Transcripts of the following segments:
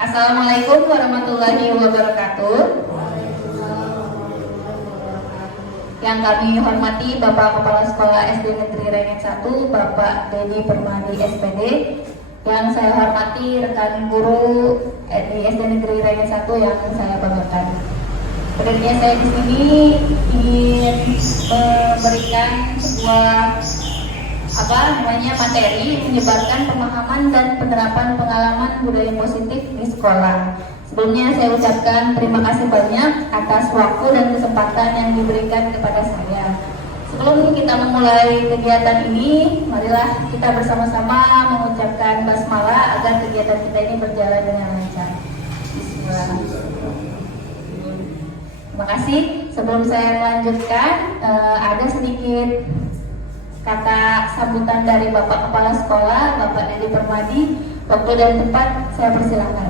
Assalamualaikum warahmatullahi wabarakatuh. Yang kami hormati Bapak Kepala Sekolah SD Negeri Rengit 1, Bapak Dedi Permadi SPD. Yang saya hormati rekan guru di SD Negeri Rengit 1 yang saya banggakan. Sebenarnya saya di sini ingin memberikan sebuah materi menyebarkan pemahaman dan penerapan pengalaman budaya positif di sekolah. Sebelumnya saya ucapkan terima kasih banyak atas waktu dan kesempatan yang diberikan kepada saya. Sebelum kita memulai kegiatan ini, marilah kita bersama-sama mengucapkan basmalah agar kegiatan kita ini berjalan dengan lancar. Bismillah. Terima kasih. Sebelum saya melanjutkan, ada sedikit kata sambutan dari Bapak Kepala Sekolah, Bapak Dedi Permadi. Waktu dan tempat saya persilakan.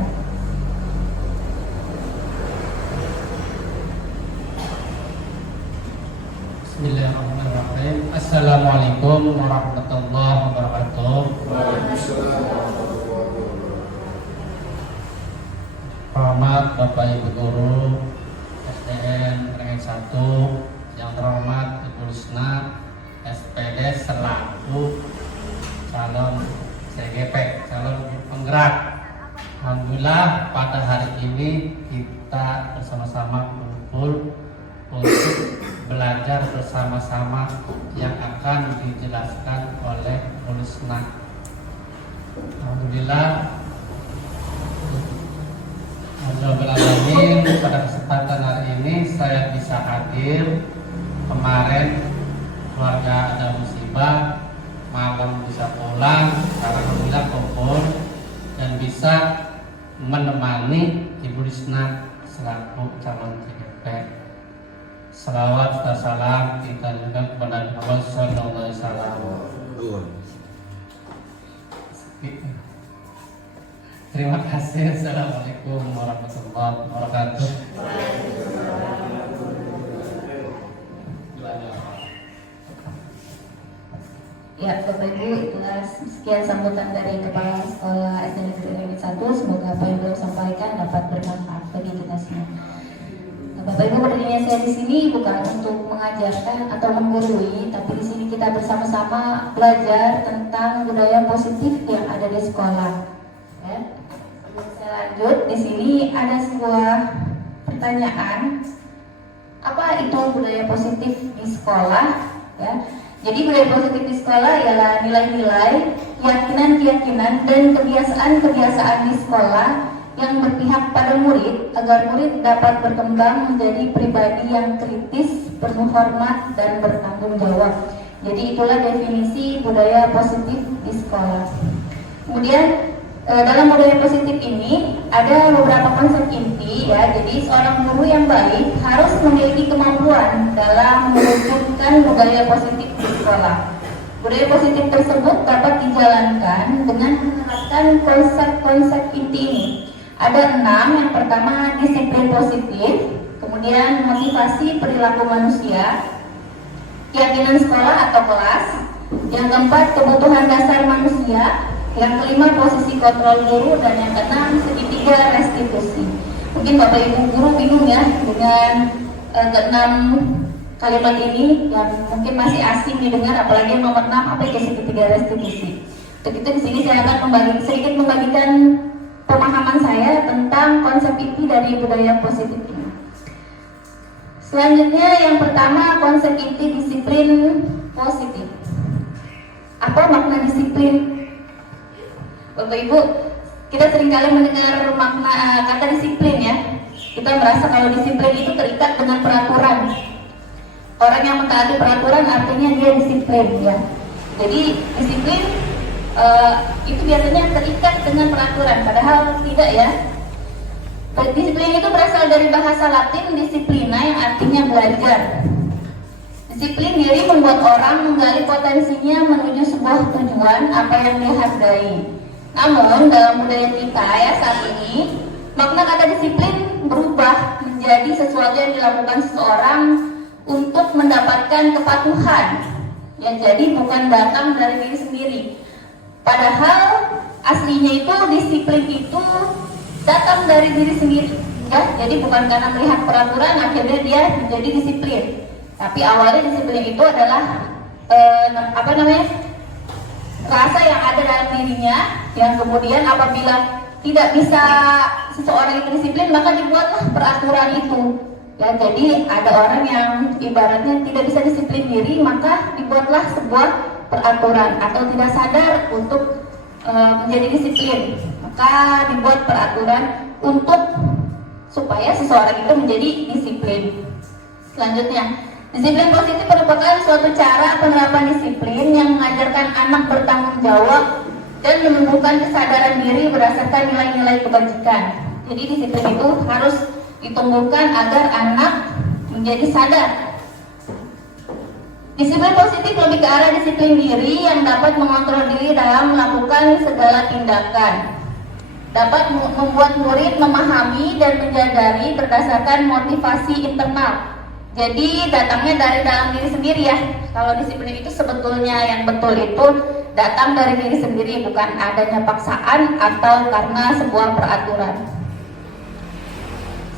Bismillahirrahmanirrahim. Assalamualaikum warahmatullahi wabarakatuh. Hormat Bapak Ibu Guru SDN Rengit 1, yang terhormat Ibu Lisna SPD selaku calon CGP, calon penggerak. Alhamdulillah pada hari ini kita bersama-sama kumpul untuk belajar bersama-sama yang akan dijelaskan oleh Bu Lisna. Alhamdulillah pada kesempatan hari ini saya bisa hadir. Kemarin keluarga ada musibah, malam bisa pulang, alhamdulillah kumpul dan bisa menemani Ibu Risna selaku calon CDP. Salawat dan salam kita juga kepada Nabi Sallallahu Alaihi Wasallam. Terima kasih. Assalamualaikum warahmatullahi wabarakatuh. Ya, Bapak Ibu, itulah sekian sambutan dari Kepala Sekolah SD Negeri 1. Semoga apa yang beliau sampaikan dapat bermanfaat bagi kita semua. Nah, Bapak Ibu, berdirinya saya di sini bukan untuk mengajarkan atau menggurui, tapi di sini kita bersama-sama belajar tentang budaya positif yang ada di sekolah. Ya. Sebelum saya lanjut, di sini ada sebuah pertanyaan, apa itu budaya positif di sekolah? Ya. Jadi budaya positif di sekolah ialah nilai-nilai, keyakinan-keyakinan, dan kebiasaan-kebiasaan di sekolah yang berpihak pada murid agar murid dapat berkembang menjadi pribadi yang kritis, penuh hormat, dan bertanggung jawab. Jadi itulah definisi budaya positif di sekolah. Kemudian dalam budaya positif ini ada beberapa konsep inti ya. Jadi seorang guru yang baik harus memiliki kemampuan dalam mewujudkan budaya positif di sekolah. Budaya positif tersebut dapat dijalankan dengan menerapkan konsep-konsep inti ini. Ada 6. Yang pertama disiplin positif, kemudian motivasi perilaku manusia, keyakinan sekolah atau kelas, yang keempat kebutuhan dasar manusia, yang kelima posisi kontrol guru, dan yang keenam segitiga restitusi. Mungkin Bapak Ibu guru bingung ya dengan keenam kalimat ini yang mungkin masih asing didengar, apalagi yang nomor 6, apa itu segitiga restitusi. Untuk itu di sini saya akan sedikit membagikan pemahaman saya tentang konsep inti dari budaya positif ini. Selanjutnya yang pertama konsep inti disiplin positif. Apa makna disiplin? Bapak Ibu, kita seringkali mendengar makna kata disiplin ya. Kita merasa kalau disiplin itu terikat dengan peraturan. Orang yang mentaati peraturan artinya dia disiplin ya. Jadi disiplin itu biasanya terikat dengan peraturan, padahal tidak ya. Disiplin itu berasal dari bahasa Latin disiplina yang artinya belajar. Disiplin diri membuat orang menggali potensinya menuju sebuah tujuan apa yang dia hargai. Namun dalam budaya kita ya saat ini, makna kata disiplin berubah menjadi sesuatu yang dilakukan seseorang untuk mendapatkan kepatuhan, yang jadi bukan datang dari diri sendiri. Padahal aslinya itu disiplin itu datang dari diri sendiri ya. Jadi bukan karena melihat peraturan akhirnya dia menjadi disiplin, tapi awalnya disiplin itu adalah rasa yang ada dalam dirinya, yang kemudian apabila tidak bisa seseorang itu disiplin maka dibuatlah peraturan itu ya. Jadi ada orang yang ibaratnya tidak bisa disiplin diri, maka dibuatlah sebuah peraturan, atau tidak sadar untuk menjadi disiplin, maka dibuat peraturan untuk supaya seseorang itu menjadi disiplin. Selanjutnya, disiplin positif merupakan suatu cara penerapan disiplin yang mengajarkan anak bertanggung jawab dan menumbuhkan kesadaran diri berdasarkan nilai-nilai kebajikan. Jadi disiplin itu harus ditumbuhkan agar anak menjadi sadar. Disiplin positif lebih ke arah disiplin diri yang dapat mengontrol diri dalam melakukan segala tindakan. Dapat membuat murid memahami dan menyadari berdasarkan motivasi internal. Jadi datangnya dari dalam diri sendiri ya. Kalau disiplin itu sebetulnya yang betul itu datang dari diri sendiri, bukan adanya paksaan atau karena sebuah peraturan.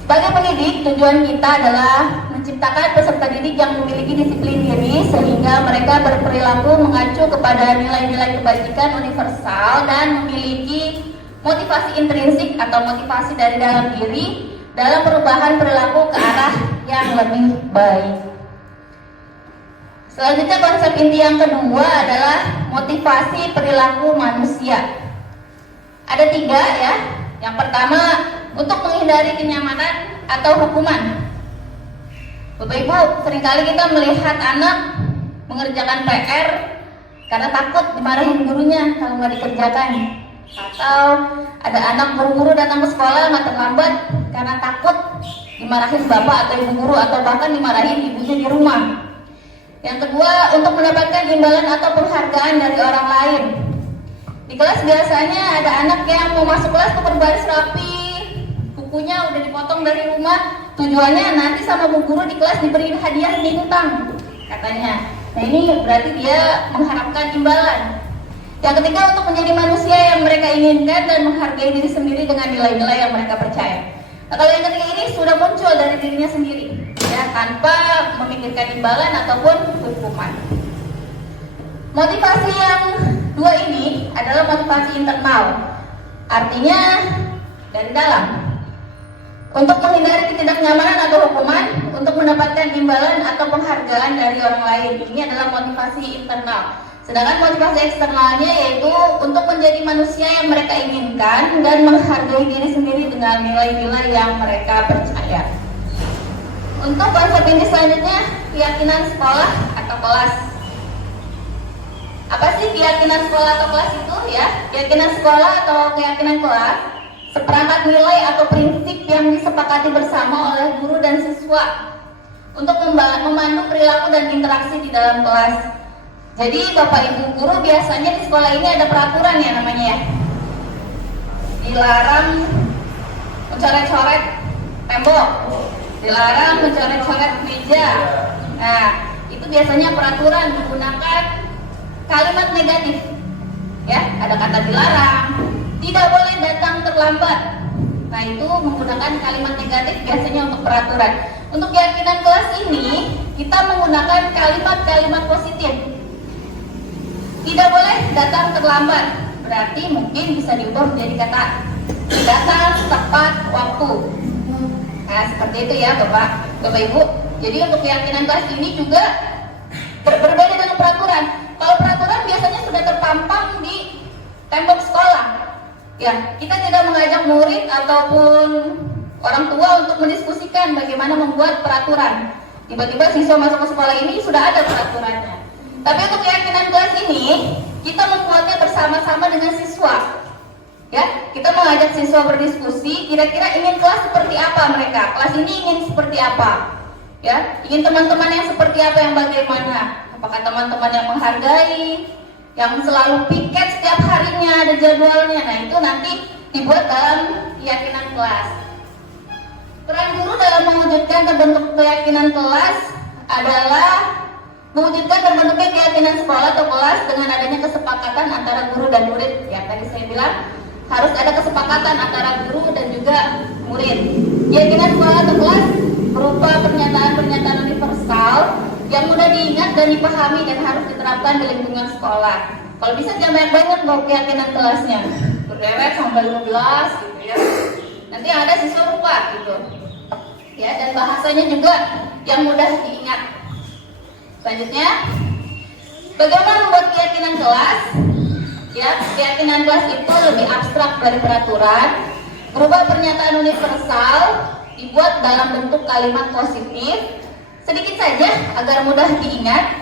Sebagai pendidik, tujuan kita adalah menciptakan peserta didik yang memiliki disiplin diri sehingga mereka berperilaku mengacu kepada nilai-nilai kebajikan universal dan memiliki motivasi intrinsik atau motivasi dari dalam diri dalam perubahan perilaku ke arah yang lebih baik. Selanjutnya konsep inti yang kedua adalah motivasi perilaku manusia. Ada 3 ya. Yang pertama, untuk menghindari kenyamanan atau hukuman. Bapak Ibu, seringkali kita melihat anak mengerjakan PR karena takut dimarahin gurunya kalau nggak dikerjakan, atau ada anak buru-buru datang ke sekolah nggak terlambat karena takut dimarahin bapak atau ibu guru, atau bahkan dimarahin ibunya di rumah. Yang kedua, untuk mendapatkan imbalan atau penghargaan dari orang lain. Di kelas biasanya ada anak yang mau masuk kelas tuh berbaris rapi, bukunya udah dipotong dari rumah, tujuannya nanti sama bu guru di kelas diberi hadiah bintang katanya. Nah ini berarti dia mengharapkan imbalan. Yang ketiga, untuk menjadi manusia yang mereka inginkan dan menghargai diri sendiri dengan nilai-nilai yang mereka percaya. Nah, kalau yang ketiga ini sudah muncul dari dirinya sendiri, ya, tanpa memikirkan imbalan ataupun hukuman. Motivasi yang dua ini adalah motivasi internal, artinya dari dalam. Untuk menghindari ketidaknyamanan atau hukuman, untuk mendapatkan imbalan atau penghargaan dari orang lain. Ini adalah motivasi internal. Sedangkan motivasi eksternalnya yaitu untuk menjadi manusia yang mereka inginkan dan menghargai diri sendiri dengan nilai-nilai yang mereka percaya. Untuk konsep ini selanjutnya, keyakinan sekolah atau kelas. Apa sih keyakinan sekolah atau kelas itu, ya? Keyakinan sekolah atau keyakinan kelas, seperangkat nilai atau prinsip yang disepakati bersama oleh guru dan siswa untuk memandu perilaku dan interaksi di dalam kelas. Jadi bapak ibu guru biasanya di sekolah ini ada peraturan ya namanya ya. Dilarang mencoret-coret tembok, dilarang mencoret-coret meja. Nah, itu biasanya peraturan menggunakan kalimat negatif. Ya, ada kata dilarang, tidak boleh datang terlambat. Nah, itu menggunakan kalimat negatif biasanya untuk peraturan. Untuk keyakinan kelas ini, kita menggunakan kalimat-kalimat positif. Tidak boleh datang terlambat, berarti mungkin bisa diubah menjadi kata datang tepat waktu. Nah, seperti itu ya Bapak Ibu. Jadi untuk keyakinan kelas ini juga berbeda dengan peraturan. Kalau peraturan biasanya sudah terpampang di tembok sekolah. Ya, kita tidak mengajak murid ataupun orang tua untuk mendiskusikan bagaimana membuat peraturan. Tiba-tiba siswa masuk ke sekolah ini sudah ada peraturannya. Tapi untuk keyakinan kelas ini, kita membuatnya bersama-sama dengan siswa. Ya, kita mengajak siswa berdiskusi, kira-kira ingin kelas seperti apa mereka? Kelas ini ingin seperti apa? Ya, ingin teman-teman yang seperti apa, yang bagaimana? Apakah teman-teman yang menghargai, yang selalu piket setiap harinya ada jadwalnya? Nah, itu nanti dibuat dalam keyakinan kelas. Peran guru dalam mewujudkan terbentuk keyakinan kelas adalah mewujudkan terbentuknya keyakinan sekolah atau kelas dengan adanya kesepakatan antara guru dan murid. Ya, tadi saya bilang harus ada kesepakatan antara guru dan juga murid. Keyakinan sekolah atau kelas berupa pernyataan-pernyataan universal yang mudah diingat dan dipahami dan harus diterapkan di lingkungan sekolah. Kalau bisa jangan banyak-banyak bawa keyakinan kelasnya, berderet sampai 15 gitu ya. Nanti ada siswa lupa gitu. Ya, dan bahasanya juga yang mudah diingat. Selanjutnya, bagaimana membuat keyakinan kelas? Ya, keyakinan kelas itu lebih abstrak dari peraturan, berupa pernyataan universal, dibuat dalam bentuk kalimat positif, sedikit saja agar mudah diingat,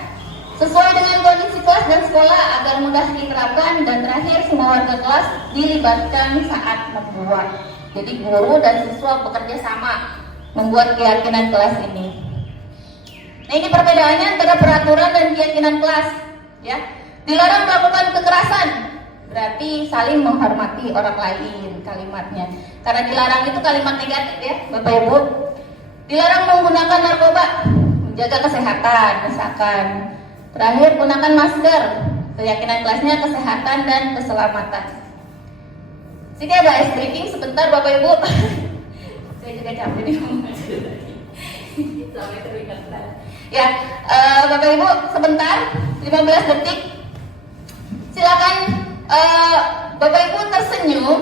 sesuai dengan kondisi kelas dan sekolah agar mudah diterapkan, dan terakhir semua warga kelas dilibatkan saat membuat. Jadi guru dan siswa bekerja sama membuat keyakinan kelas ini. Nah, ini perbedaannya antara peraturan dan keyakinan kelas, ya. Dilarang melakukan kekerasan, berarti saling menghormati orang lain kalimatnya. Karena dilarang itu kalimat negatif ya, Bapak Ibu. Dilarang menggunakan narkoba, menjaga kesehatan, misalkan. Terakhir, gunakan masker, keyakinan kelasnya kesehatan dan keselamatan. Sini ada ice breaking sebentar Bapak Ibu. Saya juga capek nih sampai teringat. Ya, Bapak Ibu sebentar, 15 detik. Silakan Bapak Ibu tersenyum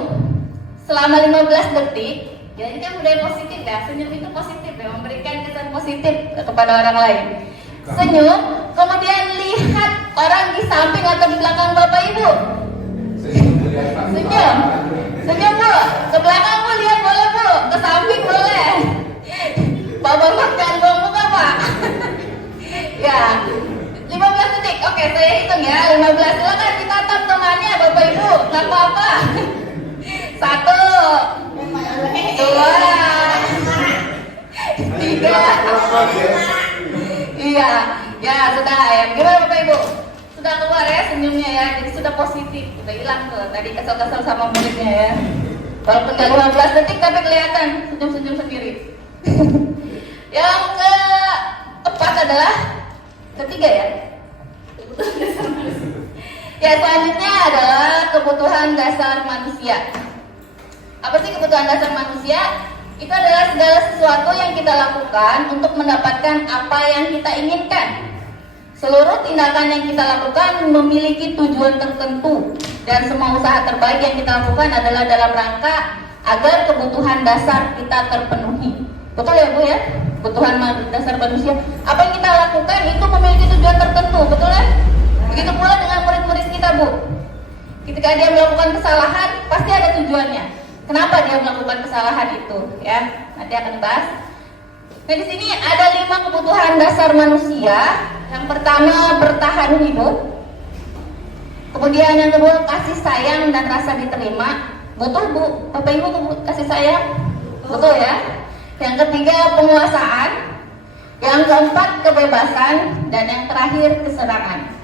selama 15 detik. Ya, ini kan budaya positif ya. Senyum itu positif ya, memberikan kesan positif kepada orang lain. Senyum, kemudian lihat orang di samping atau di belakang Bapak Ibu. Senyum. Senyum Bu, ke belakang Bu, lihat boleh Bu, ke samping boleh. Bapak jangan buang muka Pak. Ya, 15 Oke, saya hitung ya. 15. Silakan ditatap temannya, Bapak Ibu. Nggak apa-apa. 1, 2, 3. Iya, ya sudah ya. Gimana Bapak Ibu? Sudah keluar ya senyumnya ya. Jadi sudah positif. Sudah hilang tuh. Tadi kesel-kesel sama muridnya ya. Walaupun nggak 15 detik tapi kelihatan senyum-senyum sendiri. Yang keempat adalah ketiga ya. Ya, selanjutnya adalah kebutuhan dasar manusia. Apa sih kebutuhan dasar manusia? Itu adalah segala sesuatu yang kita lakukan untuk mendapatkan apa yang kita inginkan. Seluruh tindakan yang kita lakukan memiliki tujuan tertentu, dan semua usaha terbaik yang kita lakukan adalah dalam rangka agar kebutuhan dasar kita terpenuhi. Betul ya Bu ya? Kebutuhan dasar manusia. Apa yang kita lakukan itu memiliki tujuan tertentu, betul kan? Begitu pula dengan murid-murid kita Bu. Ketika dia melakukan kesalahan, pasti ada tujuannya. Kenapa dia melakukan kesalahan itu? Ya, nanti akan dibahas. Nah, di sini ada 5 kebutuhan dasar manusia. Yang pertama, bertahan hidup. Kemudian yang kedua, kasih sayang dan rasa diterima. Betul Bu, Bapak Ibu kasih sayang? Betul ya. Yang ketiga, penguasaan. Yang keempat, kebebasan. Dan yang terakhir, kesenangan.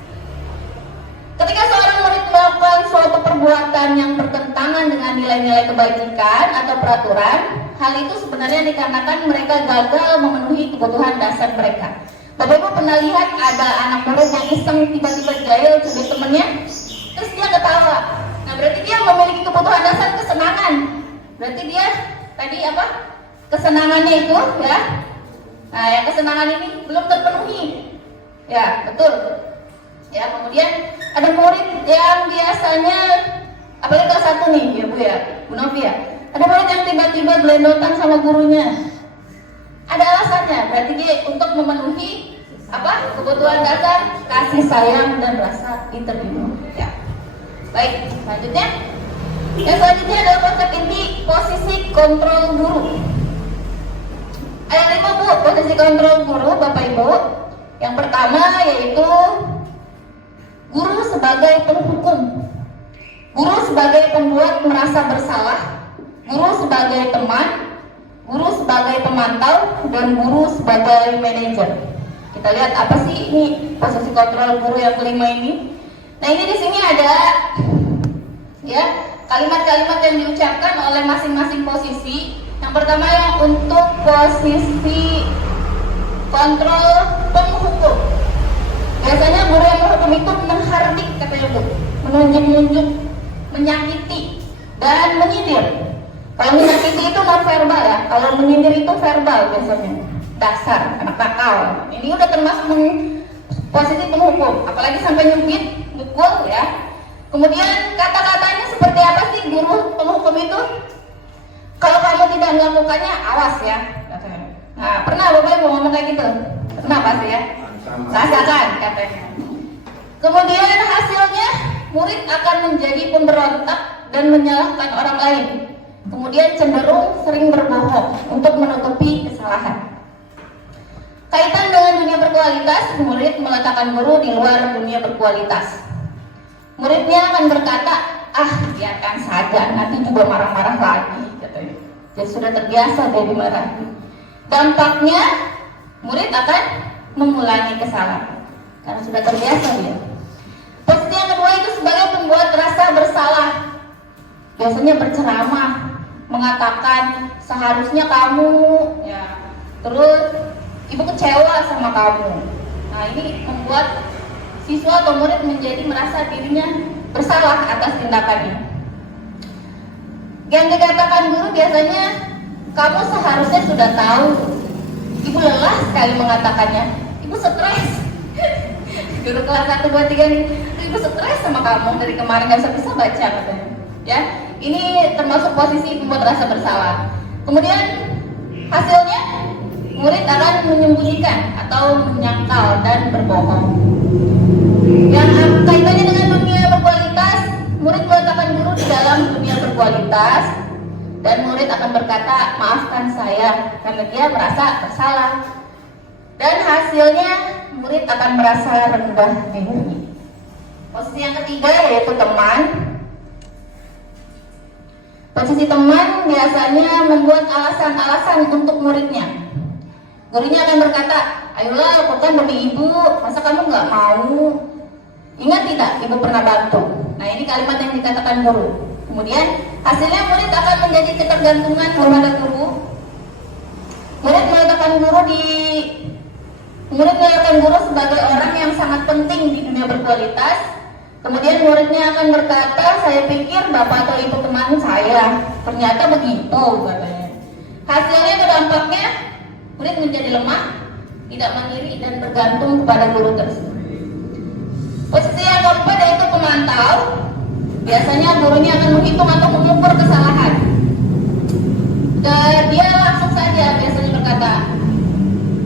Ketika seorang murid melakukan suatu perbuatan yang bertentangan dengan nilai-nilai kebajikan atau peraturan, hal itu sebenarnya dikarenakan mereka gagal memenuhi kebutuhan dasar mereka. Bapak Ibu pernah lihat ada anak murid yang iseng tiba-tiba jahil cubit temennya, terus dia ketawa. Nah, berarti dia memiliki kebutuhan dasar kesenangan. Berarti dia tadi apa? Kesenangannya itu ya. Nah, yang kesenangan ini belum terpenuhi. Ya, betul. Ya, kemudian ada murid yang biasanya, apalagi kelas 1 nih ya Bu ya, Bu Novi ya. Ada murid yang tiba-tiba gelendotan sama gurunya. Ada alasannya, berarti dia untuk memenuhi apa? Kebutuhan dasar kasih sayang dan rasa diterima. Ya. Baik, selanjutnya. Yang selanjutnya adalah konsep inti posisi kontrol guru. Ayat 5 Bu, posisi kontrol guru Bapak Ibu. Yang pertama yaitu guru sebagai penghukum, guru sebagai pembuat merasa bersalah, guru sebagai teman, guru sebagai pemantau, dan guru sebagai manajer. Kita lihat apa sih ini posisi kontrol guru yang kelima ini. Nah, ini di sini ada ya kalimat-kalimat yang diucapkan oleh masing-masing posisi. Yang pertama yang untuk posisi kontrol penghukum. Biasanya guru yang menghukum itu menghardik katanya Bu, menunjuk-nunjuk, menyakiti dan menyindir. Kalau menyakiti itu non verbal ya, kalau menyindir itu verbal biasanya. Dasar anak nakal. Ini udah termasuk posisi penghukum, apalagi sampai nyubit, mukul ya. Kemudian kata-katanya seperti apa sih guru penghukum itu? Kalau kamu tidak melakukannya, awas ya. Nah, pernah Bapak Ibu ngomong kayak gitu? Pernah pasti ya? Rasakan katanya. Kemudian hasilnya murid akan menjadi pemberontak dan menyalahkan orang lain. Kemudian cenderung sering berbohong untuk menutupi kesalahan. Kaitan dengan dunia berkualitas, murid meletakkan guru di luar dunia berkualitas. Muridnya akan berkata, biarkan saja, nanti juga marah-marah lagi katanya. Jadi sudah terbiasa dia dimarahi. Dampaknya murid akan mengulangi kesalahan karena sudah terbiasa dia. Posisi yang kedua itu sebagai pembuat rasa bersalah. Biasanya berceramah, mengatakan seharusnya kamu ya, terus ibu kecewa sama kamu. Nah, ini membuat siswa atau murid menjadi merasa dirinya bersalah atas tindakannya. Yang dikatakan guru biasanya, kamu seharusnya sudah tahu. Ibu lelah sekali mengatakannya. Ibu stres. Guru kelas 1, 2, 3 nih, ibu stres sama kamu dari kemarin nggak bisa baca katanya. Ya, ini termasuk posisi membuat rasa bersalah. Kemudian hasilnya murid akan menyembunyikan atau menyangkal dan berbohong. Yang kaitannya dengan dunia berkualitas, murid meletakkan guru di dalam dunia berkualitas dan murid akan berkata, maafkan saya, karena dia merasa bersalah. Dan hasilnya murid akan merasa rendah diri. Posisi yang ketiga yaitu teman. Posisi teman biasanya membuat alasan-alasan untuk muridnya. Gurunya akan berkata, ayolah lakukan demi ibu, masa kamu nggak mau? Ingat tidak, ibu pernah bantu. Nah ini kalimat yang dikatakan guru. Kemudian hasilnya murid akan menjadi ketergantungan kepada guru. Murid meletakkan guru sebagai orang yang sangat penting di dunia berkualitas. Kemudian muridnya akan berkata, saya pikir bapak atau ibu teman saya, ternyata begitu katanya. Hasilnya atau dampaknya, murid menjadi lemah, tidak mandiri dan bergantung kepada guru tersebut. Posisi yang keempat yaitu pemantau. Biasanya gurunya akan menghitung atau mengukur kesalahan. Dan dia langsung saja biasanya berkata,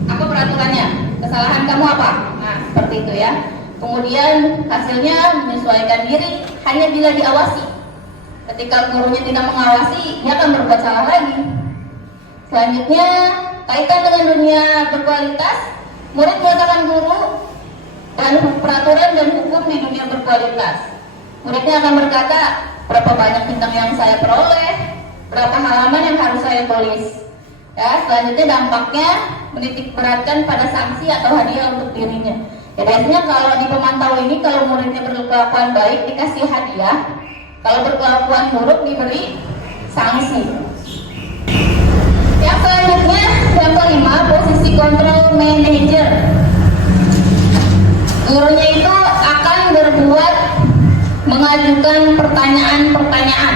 apa peraturannya? Kesalahan kamu apa? Nah seperti itu ya. Kemudian hasilnya menyesuaikan diri hanya bila diawasi. Ketika gurunya tidak mengawasi, dia akan berbuat salah lagi. Selanjutnya, kaitan dengan dunia berkualitas, murid meletakkan guru dan peraturan dan hukum di dunia berkualitas. Muridnya akan berkata, berapa banyak bintang yang saya peroleh, berapa halaman yang harus saya tulis. Ya, selanjutnya dampaknya menitik beratkan pada sanksi atau hadiah untuk dirinya. Ya biasanya kalau di pemantau ini, kalau muridnya berkelakuan baik dikasih hadiah, kalau berkelakuan buruk diberi sanksi. Yang selanjutnya, yang kelima, posisi control manager. Gurunya itu akan berbuat mengajukan pertanyaan-pertanyaan.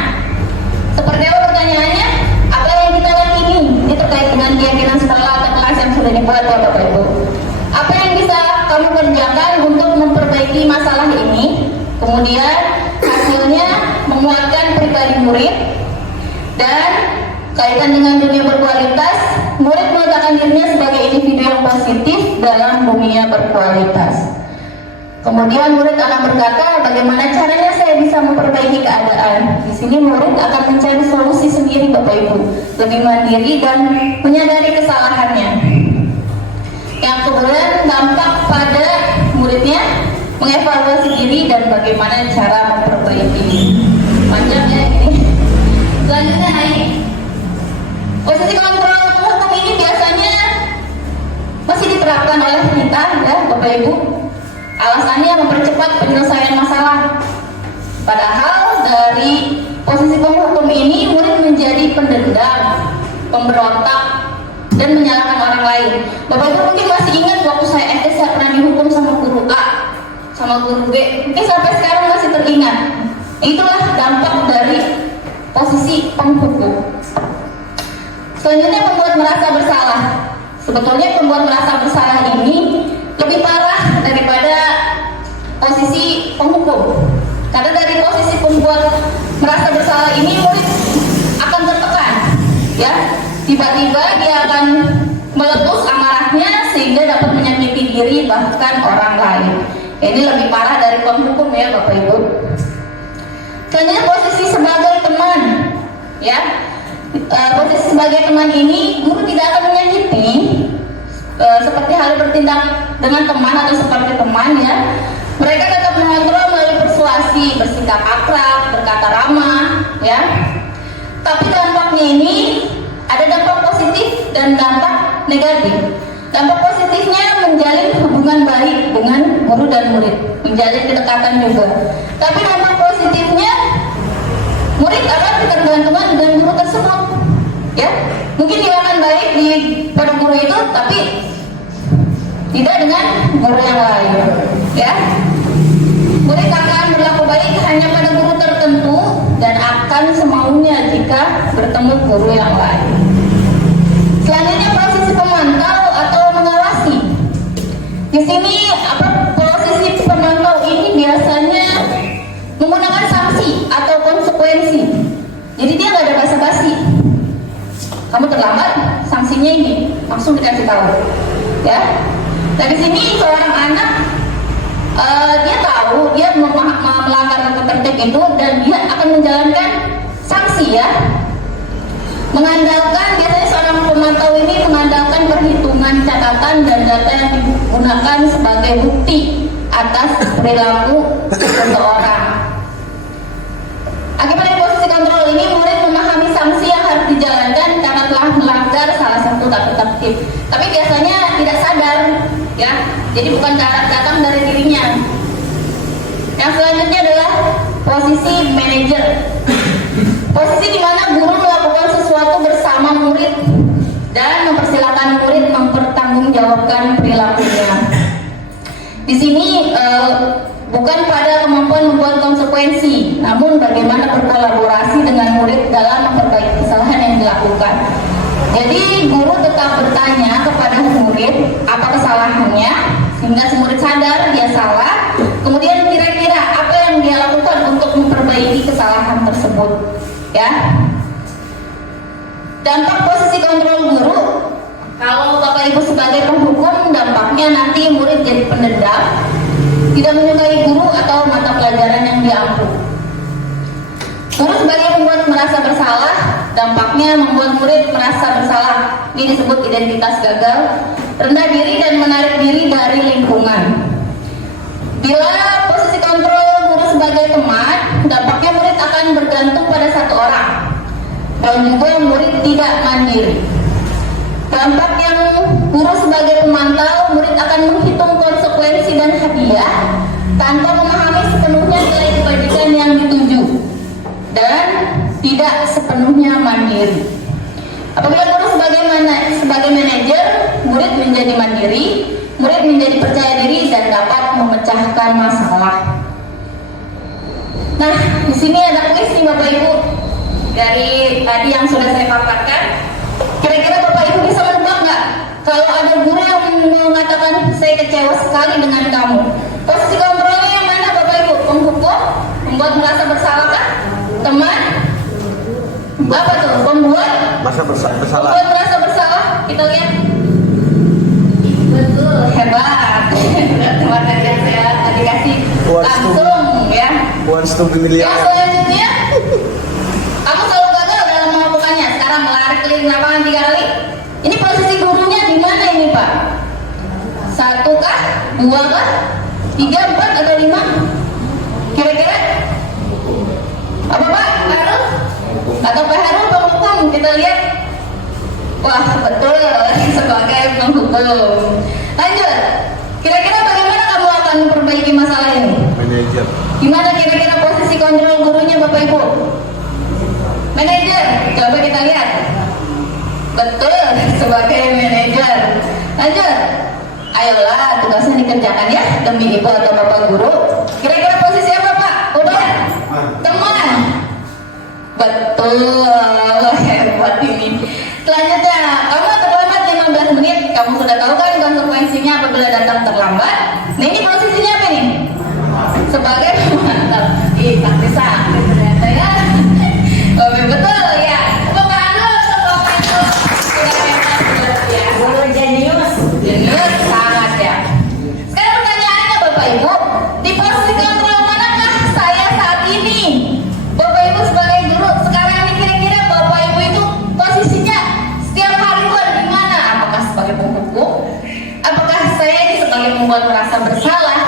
Seperti apa pertanyaannya? Apa yang kita yakini? Ini terkait dengan keyakinan setelah atau kelas yang sudah dibuat oleh Bapak Ibu. Apa yang bisa kamu kerjakan untuk memperbaiki masalah ini? Kemudian hasilnya menguatkan pribadi murid. Dan kaitan dengan dunia berkualitas, murid meletakkan dirinya sebagai individu yang positif dalam dunia berkualitas. Kemudian murid akan berkata, bagaimana caranya saya bisa memperbaiki keadaan? Di sini murid akan mencari solusi sendiri Bapak Ibu, lebih mandiri dan menyadari kesalahannya. Yang kedua, dampak pada muridnya, mengevaluasi diri dan bagaimana cara memperbaiki. Panjang ya ini. Selanjutnya ini, posisi kontrol hukum ini biasanya masih diterapkan oleh kita ya Bapak Ibu. Alasannya mempercepat penyelesaian masalah. Padahal dari posisi penghukum ini murid menjadi pendendam, pemberontak, dan menyalahkan orang lain. Bapak Ibu mungkin masih ingat waktu saya SD saya pernah dihukum sama guru A, sama guru B. Mungkin sampai sekarang masih teringat. Itulah dampak dari posisi penghukum. Selanjutnya membuat merasa bersalah. Sebetulnya membuat merasa bersalah ini lebih parah daripada posisi penghukum. Karena dari posisi pembuat merasa bersalah ini murid akan tertekan, ya. Tiba-tiba dia akan meletus amarahnya sehingga dapat menyakiti diri bahkan orang lain. Ini lebih parah dari penghukum ya Bapak Ibu. Selanjutnya posisi sebagai teman, ya. Posisi sebagai teman ini guru tidak akan menyakiti seperti hal bertindak dengan teman atau seperti teman ya. Mereka tetap mengontrol melalui persuasi, bersikap akrab, berkata ramah ya. Tapi dampaknya ini ada dampak positif dan dampak negatif. Dampak positifnya menjalin hubungan baik dengan guru dan murid, menjalin kedekatan juga. Tapi dampak positifnya murid akan ketergantungan dengan guru tersebut ya. Mungkin dia akan baik pada guru itu tapi tidak dengan guru yang lain ya. Murid akan berlaku baik hanya pada guru tertentu dan akan semaunya jika bertemu guru yang lain. Selanjutnya posisi pemantau atau mengawasi. Di sini posisi pemantau ini biasanya menggunakan sanksi atau konsekuensi. Jadi dia nggak ada basa-basi. Kamu terlambat, sanksinya ini langsung dikasih tahu, ya. Nah di sini seorang anak dia tahu dia melanggar tata tertib itu dan dia akan menjalankan sanksi ya. Mengandalkan biasanya seorang pemantau ini mengandalkan perhitungan catatan dan data yang digunakan sebagai bukti atas perilaku seseorang. Akibat dari posisi kontrol ini, murid memahami sanksi yang harus dijalankan karena telah melanggar salah satu tertib. Tapi biasanya tidak sadar, ya. Jadi bukan datang dari dirinya. Yang selanjutnya adalah posisi manajer. Posisi di mana guru melakukan sesuatu bersama murid dan mempersilahkan murid mempertanggungjawabkan perilakunya. Di sini bukan pada kemampuan membuat konsekuensi, namun bagaimana berkolaborasi dengan murid dalam memperbaiki kesalahan yang dilakukan. Jadi guru tetap bertanya kepada murid apa kesalahannya, sehingga si murid sadar dia salah. Kemudian kira-kira apa yang dia lakukan untuk memperbaiki kesalahan tersebut. Ya. Dampak posisi kontrol guru, kalau Bapak Ibu sebagai penghukum, dampaknya nanti murid jadi pendendam, tidak menyukai guru atau mata pelajaran yang diampu. Guru sebagai pembuat merasa bersalah, dampaknya membuat murid merasa bersalah. Ini disebut identitas gagal, rendah diri dan menarik diri dari lingkungan. Bila posisi kontrol guru sebagai teman, dampaknya murid akan bergantung pada satu orang dan juga murid tidak mandiri. Dampak yang guru sebagai pemantau, murid akan menghitung konsekuensi dan hadiah tanpa memahami sepenuhnya nilai kebajikan yang dituju dan tidak sepenuhnya mandiri. Apabila guru sebagai manajer, murid menjadi mandiri, murid menjadi percaya diri dan dapat memecahkan masalah. Nah, di sini ada kuis nih Bapak Ibu dari tadi yang sudah saya paparkan. Kira-kira Bapak Ibu bisa menebak nggak? Kalau ada guru yang mengatakan saya kecewa sekali dengan kamu, posisi kontrolnya yang mana Bapak Ibu? Penghukum, membuat merasa bersalah kan? Teman? Apa tuh? Membuat bersalah. Membuat merasa bersalah. Kita lihat. Betul, hebat. Teman yang saya tadi kasih langsung ya. Wants to be million. Yang selanjutnya, kamu selalu gagal dalam melakukannya. Sekarang melari keliling lapangan 3 kali. Ini posisi gurunya di mana ini Pak? 1 kah? 2 kah? 3, 4 atau 5? Kira-kira? Apa Pak? Harul? Atau Pak Harul penghukum? Kita lihat. Wah betul, sebagai penghukum. Lanjut. Kira-kira bagaimana kamu akan memperbaiki masalah ini? Manajer. Gimana kira-kira posisi kontrol gurunya Bapak Ibu? Manajer, coba kita lihat. Betul, sebagai manajer. Lanjut. Ayolah, tugasnya dikerjakan ya demi ibu atau bapak guru. Kira-kira posisi apa Pak? Udah? Teman. Betul, hebat ini. Selanjutnya, kamu terlambat 15 menit. Kamu sudah tahu kan konsekuensinya apabila datang terlambat. Nah ini posisinya apa nih? Sebagai pemantau. Bisa ternyata ya. Oh betul ya. Bukan dulu sebagai itu sudah hebat sudah ya. Jenius sangat ya. Sekarang pertanyaannya Bapak Ibu, di posisi kontrol manakah saya saat ini? Bapak Ibu sebagai guru sekarang ini kira-kira Bapak Ibu itu posisinya setiap hari itu ada di mana? Apakah sebagai penghukum? Apakah saya ini sebagai pembuat merasa bersalah?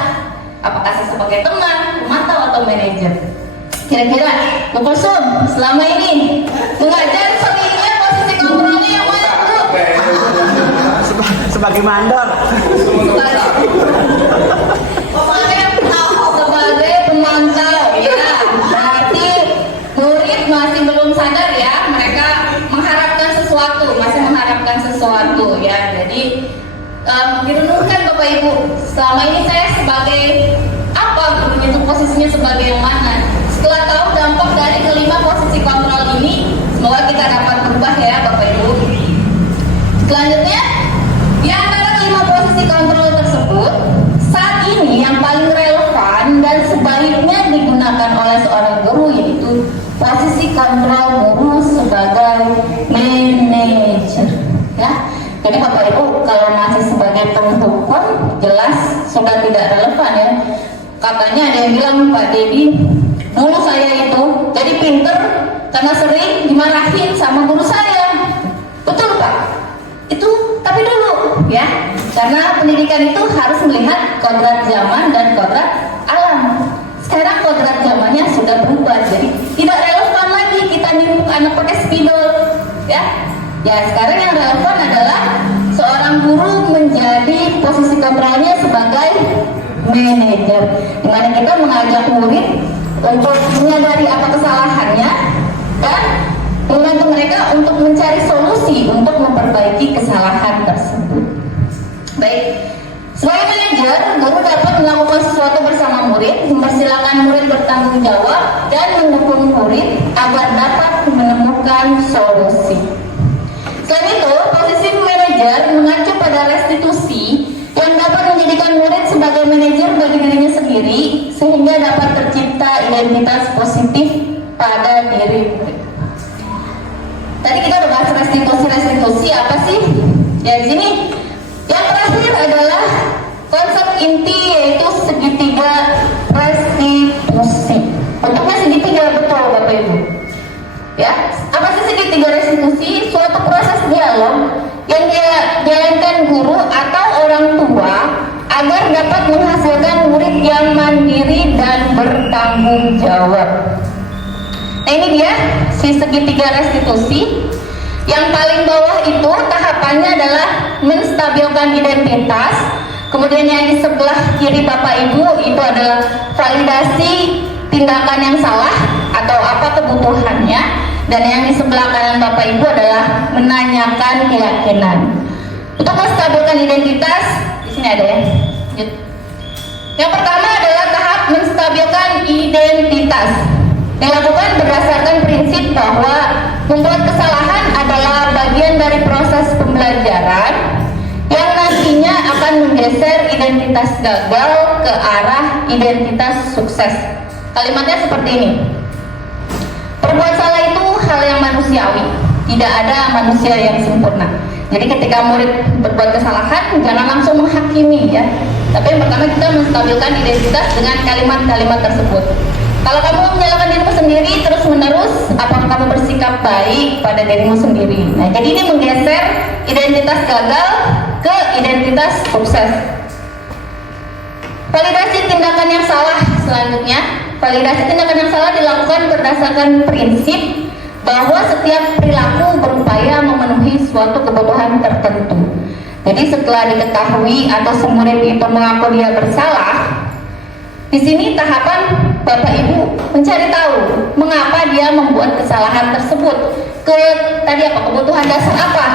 Apakah saya sebagai teman, pemantau atau manajer? Kira-kira Bu Kulsum selama ini mengajar seninya posisi kontrolnya yang mana Bu? Sebagai mandor. Sebagai pemantau ya. Berarti murid masih belum sadar ya, mereka mengharapkan sesuatu ya. Jadi direnungkan Bapak Ibu, selama ini saya sebagai apa gurunya itu posisinya sebagai yang mana? Setelah tahu dampak dari kelima posisi kontrol ini, semoga kita dapat berubah ya Bapak Ibu. Selanjutnya, di antara kelima posisi kontrol tersebut, saat ini yang paling relevan dan sebaiknya digunakan oleh seorang guru yaitu posisi kontrol guru sebagai manajer. Ya, jadi Bapak Ibu kalau masih sebagai penghukum jelas sudah tidak relevan ya. Katanya ada yang bilang Pak Dedi, dulu saya itu jadi pinter karena sering dimarahin sama guru saya. Betul Pak? Itu tapi dulu ya. Karena pendidikan itu harus melihat kodrat zaman dan kodrat alam. Sekarang kodrat zamannya sudah berubah, jadi tidak relevan lagi kita nimpuk anak pakai spidol, ya. Ya, sekarang yang relevan adalah seorang guru menjadi posisi kontrolnya sebagai manajer, di mana kita mengajak murid untuk menyadari apa kesalahannya dan membantu mereka untuk mencari solusi untuk memperbaiki kesalahan tersebut. Baik, sebagai manajer, guru dapat melakukan sesuatu bersama murid, mempersilahkan murid bertanggung jawab dan mendukung murid agar dapat menemukan solusi. Selain itu, posisi manajer mengacu pada restitusi yang dapat menjadikan murid sebagai manajer bagi dirinya sendiri sehingga dapat tercipta identitas positif pada diri murid. Tadi kita udah bahas restitusi apa sih? Ya, di sini yang terakhir adalah konsep inti, yaitu segitiga restitusi. Bentuknya segitiga, betul Bapak Ibu. Ya, apa sih segitiga restitusi? Suatu proses dialog yang dijalankan guru atau orang tua agar dapat menghasilkan murid yang mandiri dan bertanggung jawab. Nah, ini dia si segitiga restitusi. Yang paling bawah itu tahapannya adalah menstabilkan identitas. Kemudian yang di sebelah kiri Bapak Ibu itu adalah validasi tindakan yang salah atau apa kebutuhannya. Dan yang di sebelah kanan Bapak Ibu adalah menanyakan keyakinan. Untuk menstabilkan identitas, di sini ada ya. Yang pertama adalah tahap menstabilkan identitas. Dilakukan berdasarkan prinsip bahwa membuat kesalahan adalah bagian dari proses pembelajaran yang nantinya akan menggeser identitas gagal ke arah identitas sukses. Kalimatnya seperti ini. Berbuat salah itu hal yang manusiawi, tidak ada manusia yang sempurna. Jadi ketika murid berbuat kesalahan, jangan langsung menghakimi ya. Tapi yang pertama kita menstabilkan identitas dengan kalimat-kalimat tersebut. Kalau kamu menyalahkan dirimu sendiri terus menerus, apakah kamu bersikap baik pada dirimu sendiri? Nah, jadi ini menggeser identitas gagal ke identitas sukses. Validasi tindakan yang salah selanjutnya. Validasi tindakan yang salah dilakukan berdasarkan prinsip bahwa setiap perilaku berupaya memenuhi suatu kebutuhan tertentu. Jadi setelah diketahui atau si murid itu mengaku dia bersalah, di sini tahapan Bapak Ibu mencari tahu mengapa dia membuat kesalahan tersebut. Tadi apa kebutuhan dasar apa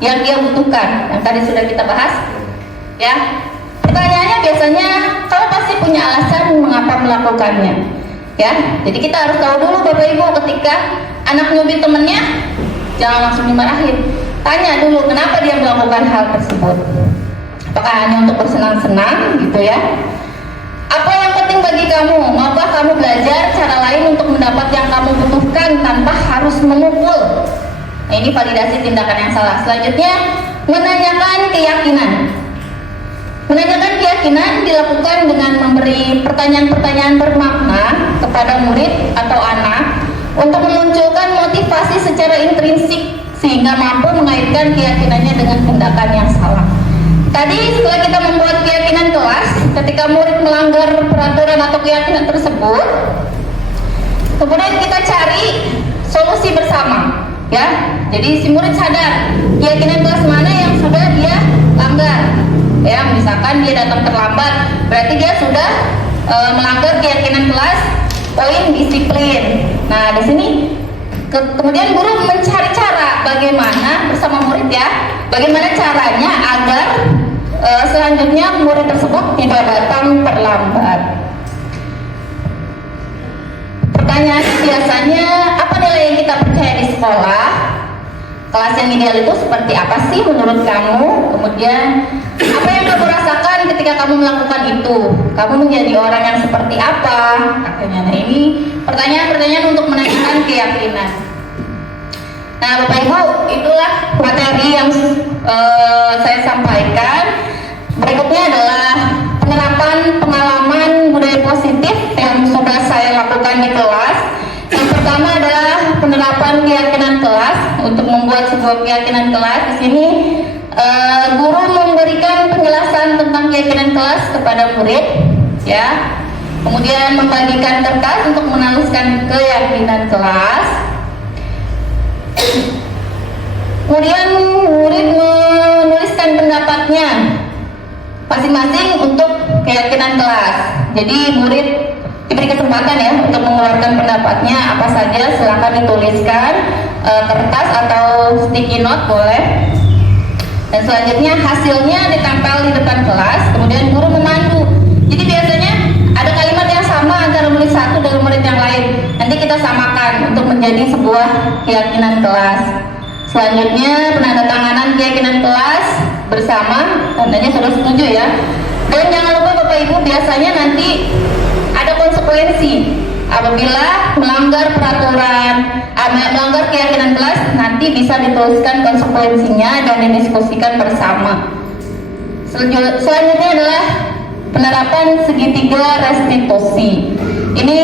yang dia butuhkan? Yang tadi sudah kita bahas, ya. Pertanyaannya biasanya kamu pasti punya alasan mengapa melakukannya, ya. Jadi kita harus tahu dulu Bapak Ibu ketika anak nyubit temennya, jangan langsung dimarahin. Tanya dulu kenapa dia melakukan hal tersebut. Apakah hanya untuk bersenang-senang gitu ya? Apa yang penting bagi kamu? Maukah kamu belajar cara lain untuk mendapat yang kamu butuhkan tanpa harus memukul? Nah, ini validasi tindakan yang salah. Selanjutnya, menanyakan keyakinan. Menanyakan keyakinan dilakukan dengan memberi pertanyaan-pertanyaan bermakna kepada murid atau anak untuk memunculkan motivasi secara intrinsik sehingga mampu mengaitkan keyakinannya dengan tindakan yang salah. Tadi setelah kita membuat keyakinan kelas, ketika murid melanggar peraturan atau keyakinan tersebut, kemudian kita cari solusi bersama, ya. Jadi si murid sadar keyakinan kelas mana yang sudah dia langgar, ya. Misalkan dia datang terlambat, berarti dia sudah melanggar keyakinan kelas, poin disiplin. Nah, di sini kemudian guru mencari cara bagaimana bersama murid ya, bagaimana caranya agar selanjutnya murid tersebut tidak datang terlambat. Pertanyaannya biasanya apa nilai yang kita percaya di sekolah? Kelas yang ideal itu seperti apa sih menurut kamu? Kemudian apa yang kamu rasakan ketika kamu melakukan itu? Kamu menjadi orang yang seperti apa? Akhirnya, nah ini pertanyaan-pertanyaan untuk menanyakan keyakinan. Nah Bapak Ibu, itulah materi yang saya sampaikan. Berikutnya adalah penerapan pengalaman budaya positif yang sudah saya lakukan di kelas. Yang pertama adalah penerapan keyakinan kelas. Untuk membuat sebuah keyakinan kelas, di sini Guru memberikan penjelasan tentang keyakinan kelas kepada murid, ya. Kemudian membagikan kertas untuk menuliskan keyakinan kelas. Kemudian murid menuliskan pendapatnya masing-masing untuk keyakinan kelas. Jadi murid diberi kesempatan ya untuk mengeluarkan pendapatnya apa saja, silakan dituliskan kertas atau sticky note boleh. Dan selanjutnya hasilnya ditempel di depan kelas, kemudian guru memandu. Jadi biasanya ada kalimat yang sama antara murid satu dan murid yang lain. Nanti kita samakan untuk menjadi sebuah keyakinan kelas. Selanjutnya penandatanganan keyakinan kelas bersama, tandanya sudah setuju ya. Dan jangan lupa Bapak Ibu, biasanya nanti ada konsekuensi apabila melanggar peraturan, melanggar keyakinan kelas, nanti bisa dituliskan konsekuensinya dan didiskusikan bersama. Selanjutnya adalah penerapan segitiga restitusi. Ini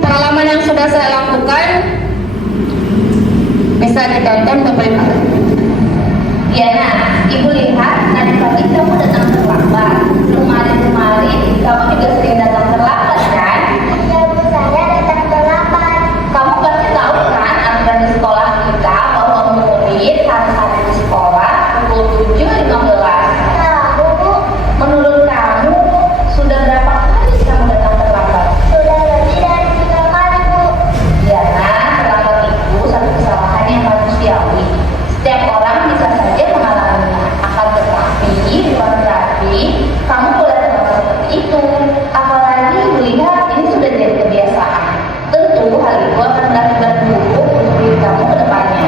pengalaman yang sudah saya lakukan, bisa ditonton Bapak Ibu. Ya, nah, Ibu lihat tadi pagi kamu datang terlambat. Kemarin kamu juga sering datang terlambat kan? Iya Bu, saya datang terlambat. Kamu pasti tahu kan aturan di sekolah kita bahwa murid harus hadir di sekolah pukul 7.15. Tahu Bu, Menurut kamu sudah berapa kali kamu datang terlambat? sudah lebih dari 3 kali Bu. Ya, nah, terlambat itu satu kesalahan yang manusiawi. Setiap orang bisa saja mengalaminya. Akan tetapi bukan berarti kamu boleh terlambat seperti itu. Apalagi melihat ini sudah jadi kebiasaan. Tentu hal itu akan berakibat buruk untuk diri kamu ke depannya.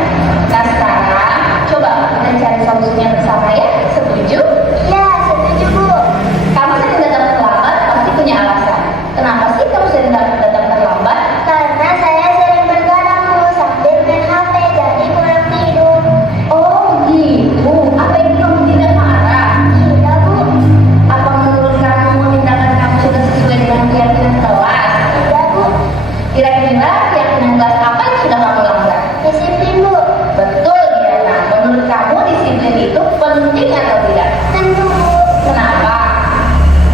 Nah sekarang coba kita cari solusinya bersama ya. Setuju? Ya, setuju Bu. Kamu sering datang terlambat pasti punya alasan. Kenapa sih kamu sering datang terlambat? Karena saya sering bergadang Bu sambil main HP, jadi kurang tidur. Oh gitu. Apa itu kamu tidak marah? Iya Bu. Apa menurut kamu tindakan kamu sudah sesuai dengan keyakinan kelas? Iya Bu. Kira-kira keyakinan kelas apa yang sudah kamu langgar? Disiplin Bu. Betul Diana. Menurut kamu disiplin itu penting atau tidak? Tentu Bu. Kenapa?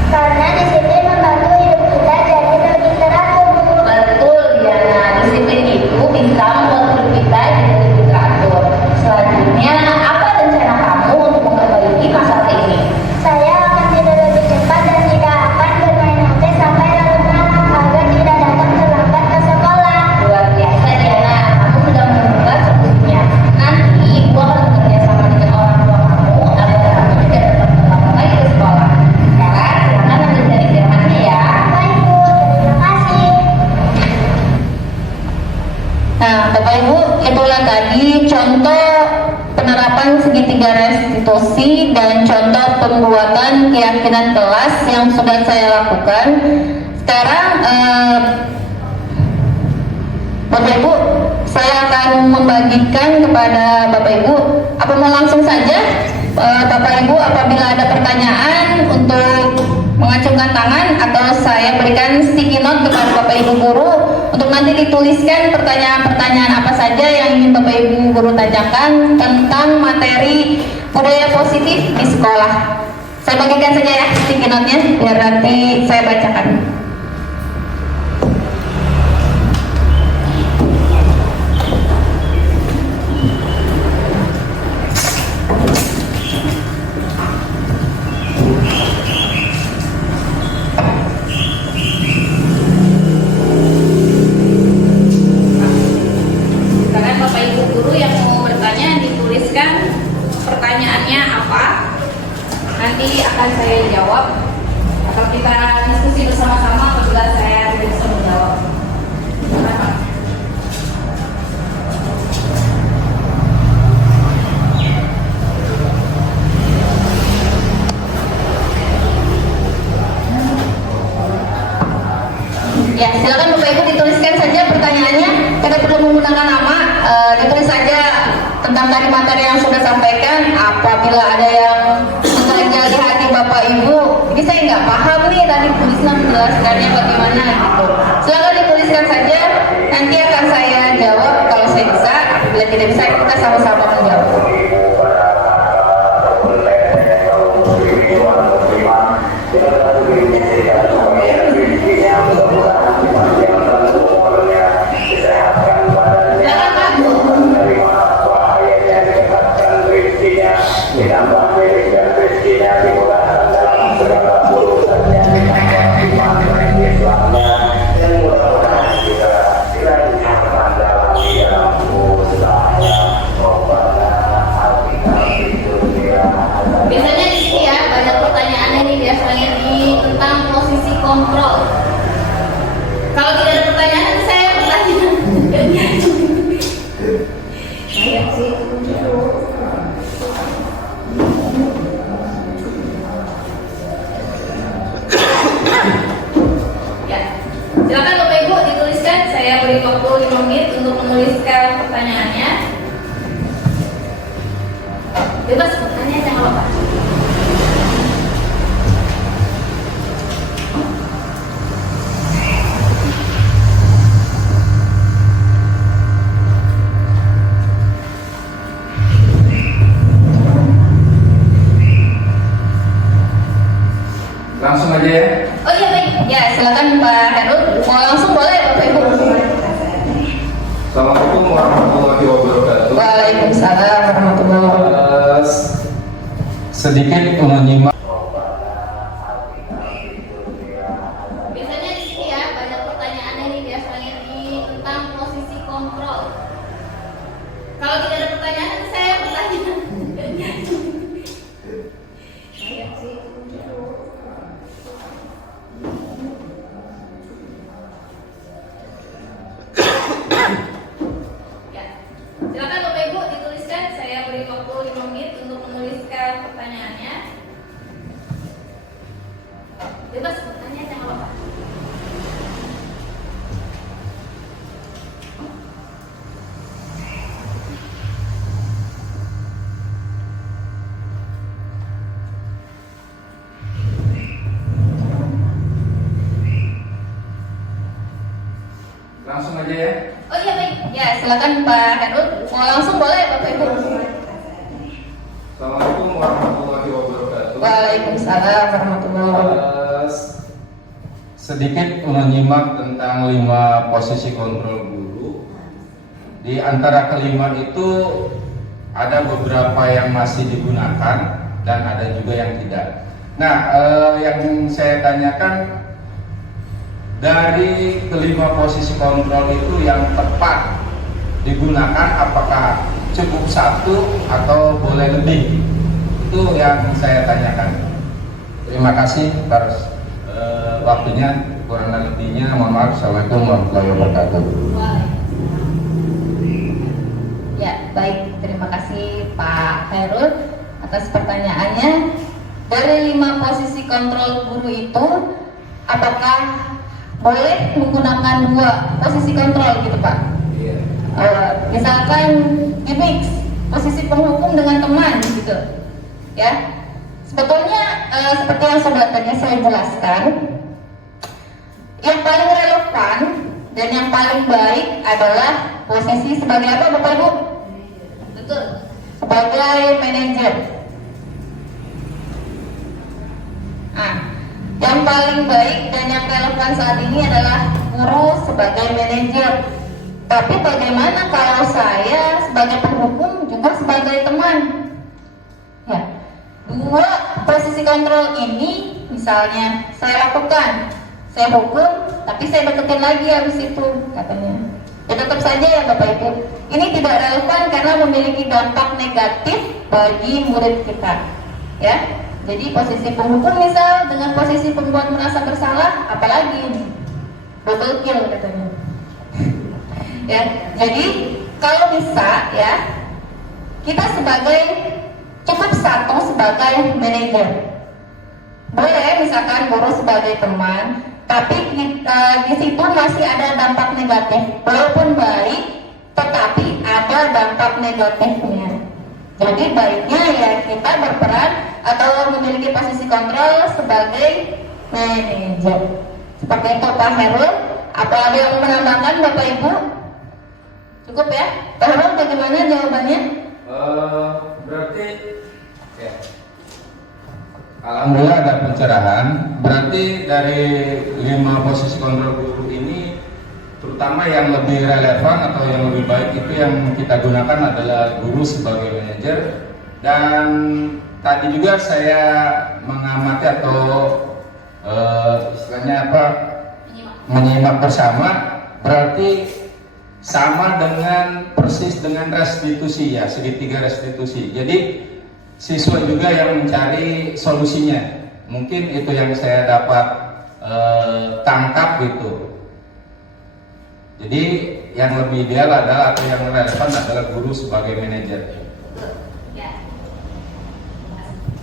Karena disiplin membantu hidup kita jadi lebih teratur Bu. Betul Diana. Disiplin itu bisa membuat hidup kita jadi lebih teratur. Selanjutnya, apa rencana kamu untuk memperbaiki masalah ini? Saya akan tidur lebih cepat dan tidak akan bermain HP sampai larut malam agar tidak datang terlambat ke sekolah. Luar biasa Diana, kamu sudah menemukan solusinya. Nanti ibu akan bekerja sama dengan orang tua kamu agar kamu tidak dapat terlambat lagi ke sekolah. Sekarang silakan ambil dari firmannya ya. Baik Bu, terima kasih. Nah, Bapak Ibu, itulah tadi contoh penerapan segitiga restitusi dan contoh pembuatan keyakinan kelas yang sudah saya lakukan. Sekarang, Bapak Ibu, saya akan membagikan kepada Bapak Ibu. Apa mau langsung saja, Bapak Ibu, apabila ada pertanyaan untuk mengacungkan tangan atau saya berikan sticky note kepada Bapak Ibu guru untuk nanti dituliskan pertanyaan-pertanyaan apa saja yang ingin Bapak Ibu guru tanyakan tentang materi budaya positif di sekolah. Saya bagikan saja ya sticky note-nya biar nanti saya bacakan. Sekarang Bapak Ibu guru yang mau bertanya dituliskan pertanyaannya apa, nanti akan saya jawab atau kita diskusi bersama-sama apabila saya tidak bisa menjawab. Silakan. Ya, silakan Bapak Ibu dituliskan saja pertanyaannya, tidak perlu menggunakan nama, ditulis saja tentang tadi materi yang sudah sampaikan. Apabila ada yang mengganjal di hati Bapak Ibu, ini saya nggak paham nih tadi Bu Lisna menjelaskannya bagaimana gitu. Silakan dituliskan saja, nanti akan saya jawab kalau saya bisa. Apabila tidak bisa, kita sama-sama menjawab. kontrol. Kalau tidak ada pertanyaan, nanti saya bertanya. Saya sih. Ya, silakan Bapak Ibu dituliskan. Saya beri waktu 5 menit untuk menuliskan pertanyaannya. Bebas bertanya, jangan lupa. Langsung aja ya. Oh iya baik, ya silakan Pak Herul. Mau langsung boleh Bapak Ibu. Assalamualaikum warahmatullahi wabarakatuh. Waalaikumsalam warahmatullahi wabarakatuh. Sedikit menyimak. Biasanya di sini ya banyak pertanyaan ini biasanya di tentang posisi kontrol. Kalau tidak ada pertanyaan, nanti saya bertanya. Saya sih. Ya, silakan Bapak Ibu dituliskan. Saya beri waktu 5 menit untuk menuliskan pertanyaannya. Bebas bertanya, jangan lupa. Langsung aja ya. Oh iya baik, ya silakan Pak Herul. Mau langsung boleh Bapak Ibu. Assalamualaikum warahmatullahi wabarakatuh. Waalaikumsalam warahmatullahi wabarakatuh. Sedikit menyimak tentang 5 posisi kontrol guru. Di antara kelima itu ada beberapa yang masih digunakan dan ada juga yang tidak. Nah, yang saya tanyakan, dari kelima posisi kontrol itu yang tepat digunakan apakah cukup 1 atau boleh lebih? Itu yang saya tanyakan. Terima kasih atas waktunya. Kurang lebihnya mohon maaf. Assalamualaikum warahmatullahi wabarakatuh. Ya baik, terima kasih Pak Herul atas pertanyaannya. Dari 5 posisi kontrol guru itu, apakah boleh menggunakan 2 posisi kontrol gitu Pak? Iya. Misalkan di mix posisi penghukum dengan teman gitu, ya. Sebetulnya seperti yang tadi saya jelaskan, yang paling relevan dan yang paling baik adalah posisi sebagai apa Bapak Ibu? Betul, sebagai manajer. Nah, yang paling baik dan yang relevan saat ini adalah guru sebagai manajer. Tapi bagaimana kalau saya sebagai penghukum juga sebagai teman? Ya, 2 posisi kontrol ini misalnya saya lakukan, saya hukum, tapi saya deketin lagi habis itu katanya. Ya tetap saja ya Bapak Ibu, ini tidak relevan karena memiliki dampak negatif bagi murid kita. Ya, jadi posisi penghukum misal dengan posisi pembuat merasa bersalah, apalagi ini double kill katanya. Ya, jadi kalau bisa ya kita cukup 1 sebagai manajer. Boleh misalkan guru sebagai teman, tapi di situ masih ada dampak negatif. Walaupun baik, tetapi ada dampak negatifnya. Jadi baiknya ya kita berperan atau memiliki posisi kontrol sebagai manajer. Seperti itu Pak Herul. Apa ada yang menambahkan Bapak Ibu? Cukup ya? Pak Herul bagaimana jawabannya? Berarti ya. Alhamdulillah ada pencerahan. Berarti dari 5 posisi kontrol guru ini, terutama yang lebih relevan atau yang lebih baik itu yang kita gunakan adalah guru sebagai manajer. Dan tadi juga saya mengamati atau istilahnya apa, menyimak bersama, berarti sama dengan persis dengan restitusi ya, segitiga restitusi. Jadi siswa juga yang mencari solusinya. Mungkin itu yang saya dapat tangkap gitu. Jadi yang lebih ideal adalah atau yang relevan adalah guru sebagai manajer.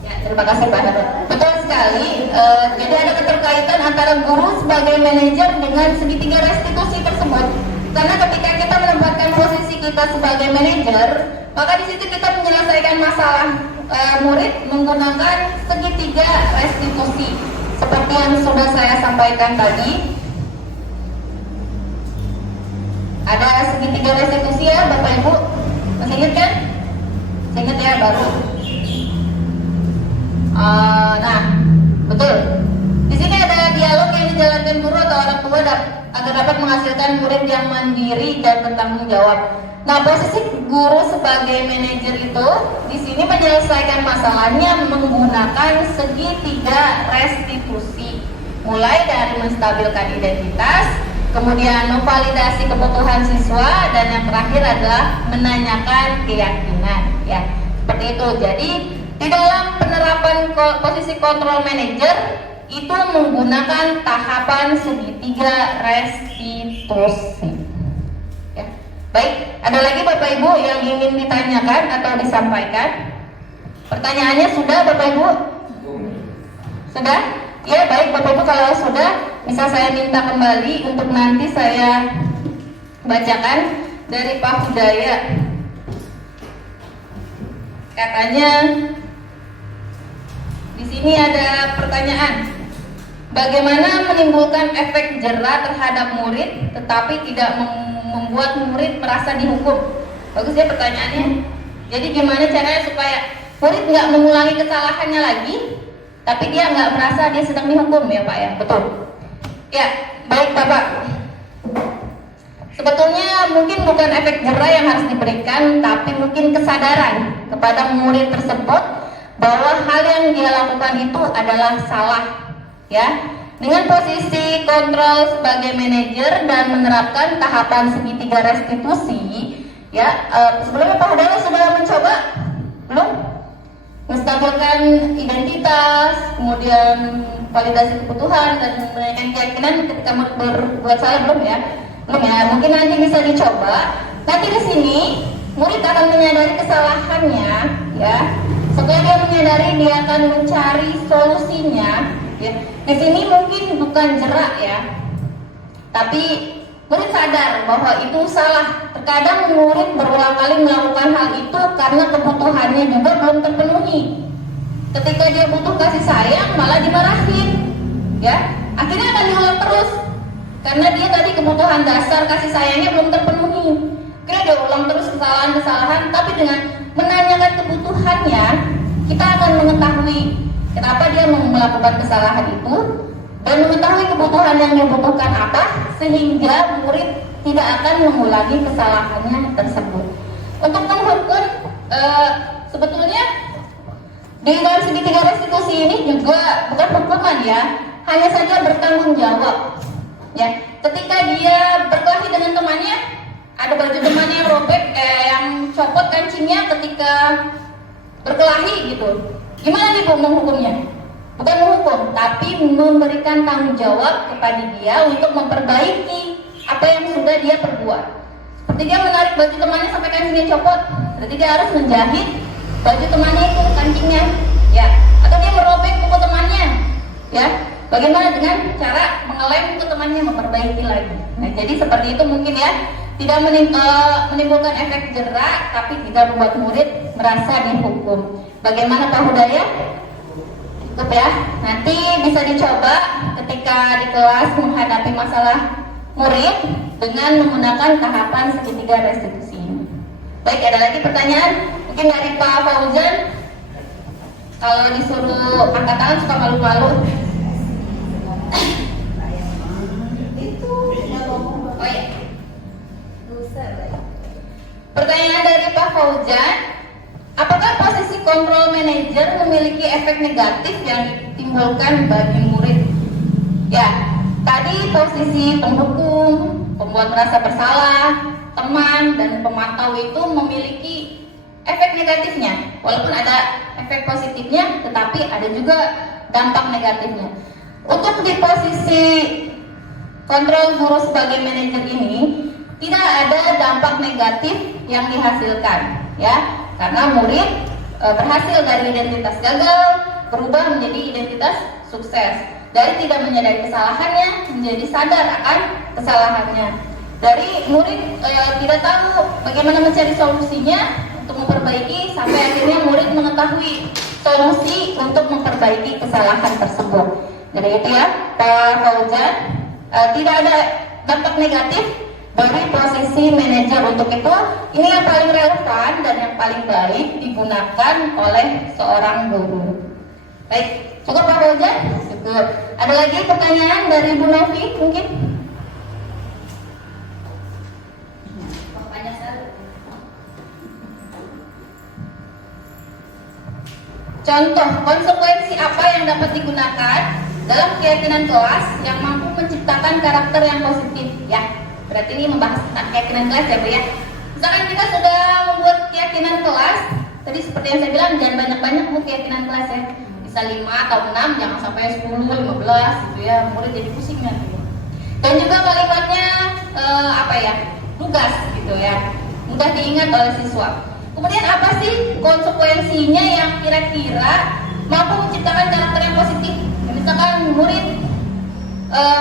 Ya, terima kasih Pak Hadot. Betul sekali. Jadi ada keterkaitan antara guru sebagai manajer dengan segitiga restitusi tersebut. Karena ketika kita menempatkan posisi kita sebagai manajer, maka di situ kita menyelesaikan masalah murid menggunakan segitiga restitusi. Seperti yang sudah saya sampaikan tadi, ada segitiga restitusi ya Bapak Ibu. Masih ingat kan? Masih ingat ya baru. Nah, betul. Di sini ada dialog yang dijalankan guru atau orang tua agar dapat menghasilkan murid yang mandiri dan bertanggung jawab. Nah, posisi guru sebagai manajer itu di sini menyelesaikan masalahnya menggunakan segitiga restitusi, mulai dari menstabilkan identitas, kemudian memvalidasi kebutuhan siswa, dan yang terakhir adalah menanyakan keyakinan. Ya, seperti itu. Jadi di dalam penerapan posisi kontrol manager itu menggunakan tahapan segitiga restitusi. Ya. Baik, ada lagi Bapak Ibu yang ingin ditanyakan atau disampaikan? Pertanyaannya sudah Bapak Ibu? Sudah? Ya baik Bapak Ibu, kalau sudah bisa saya minta kembali untuk nanti saya bacakan dari Pak Hudaya. Katanya di sini ada pertanyaan, bagaimana menimbulkan efek jera terhadap murid tetapi tidak membuat murid merasa dihukum? Bagus ya pertanyaannya. Jadi gimana caranya supaya murid nggak mengulangi kesalahannya lagi, tapi dia nggak merasa dia sedang dihukum ya Pak ya? Betul. Ya, baik Bapak. Sebetulnya mungkin bukan efek jera yang harus diberikan, tapi mungkin kesadaran kepada murid tersebut bahwa hal yang dia lakukan itu adalah salah, ya. Dengan posisi kontrol sebagai manajer dan menerapkan tahapan segitiga restitusi, ya. Sebelumnya Pak Hudaya sudah mencoba belum? Menstabilkan identitas, kemudian validasi kebutuhan dan menanyakan keyakinan ketika berbuat salah belum ya? Belum ya. Mungkin nanti bisa dicoba. Nanti di sini murid akan menyadari kesalahannya, ya. Setelah dia menyadari, dia akan mencari solusinya. Ya. Di sini mungkin bukan jerak ya, tapi murid sadar bahwa itu salah. Terkadang murid berulang kali melakukan hal itu karena kebutuhannya juga belum terpenuhi. Ketika dia butuh kasih sayang, malah dimarahin. Ya, akhirnya akan diulang terus karena dia tadi kebutuhan dasar kasih sayangnya belum terpenuhi. Kira dia ulang terus kesalahan-kesalahan, tapi dengan menanyakan kebutuhannya, kita akan mengetahui kenapa dia melakukan kesalahan itu dan mengetahui kebutuhan yang dibutuhkan apa, sehingga murid tidak akan mengulangi kesalahannya tersebut. Untuk menghukum, sebetulnya di dalam segitiga restitusi ini juga bukan hukuman ya, hanya saja bertanggung jawab. Ya, ketika dia berkelahi dengan temannya, ada baju temannya yang robek, yang copot kancingnya ketika berkelahi gitu. Gimana nih Bu menghukumnya? Bukan menghukum, tapi memberikan tanggung jawab kepada dia untuk memperbaiki apa yang sudah dia perbuat. Seperti dia menarik baju temannya sampai kancingnya copot, berarti dia harus menjahit baju temannya itu kancingnya, ya. Atau dia merobek buku temannya, ya. Bagaimana dengan cara mengelem buku temannya, memperbaiki lagi. Nah, jadi seperti itu mungkin ya. Tidak menimbulkan efek jera, tapi tidak membuat murid merasa dihukum. Bagaimana Pak Hudaya? Cukup ya. Nanti bisa dicoba ketika di kelas menghadapi masalah murid dengan menggunakan tahapan segitiga restitusi ini. Baik, ada lagi pertanyaan? Mungkin dari Pak Fauzan. Kalau disuruh angkat tangan suka malu-malu. Oh iya. Pertanyaan dari Pak Fauzan, apakah posisi kontrol manajer memiliki efek negatif yang ditimbulkan bagi murid? Ya, tadi posisi penghukum, pembuat merasa bersalah, teman, dan pemantau itu memiliki efek negatifnya. Walaupun ada efek positifnya, tetapi ada juga dampak negatifnya. Untuk di posisi kontrol guru sebagai manajer ini tidak ada dampak negatif yang dihasilkan, ya, karena murid berhasil dari identitas gagal berubah menjadi identitas sukses, dari tidak menyadari kesalahannya menjadi sadar akan kesalahannya, dari murid tidak tahu bagaimana mencari solusinya untuk memperbaiki sampai akhirnya murid mengetahui solusi untuk memperbaiki kesalahan tersebut. Jadi itu ya Pak Fauzan, tidak ada dampak negatif dari posisi manajer. Untuk itu ini yang paling relevan dan yang paling baik digunakan oleh seorang guru. Baik, cukup Pak Fauzan? Cukup. Ada lagi pertanyaan dari Bu Novi mungkin? Contoh konsekuensi apa yang dapat digunakan dalam keyakinan kelas yang mampu menciptakan karakter yang positif, ya. Berarti ini membahas tentang keyakinan kelas ya Bu ya. Misalkan kita sudah membuat keyakinan kelas, tadi seperti yang saya bilang jangan banyak-banyak Bu keyakinan kelas ya. Bisa 5 atau 6, jangan sampai 10, 15 gitu ya, murid jadi pusing nanti. Dan juga kalimatnya tugas gitu ya, mudah diingat oleh siswa. Kemudian apa sih konsekuensinya yang kira-kira mampu menciptakan karakter yang positif? Misalkan murid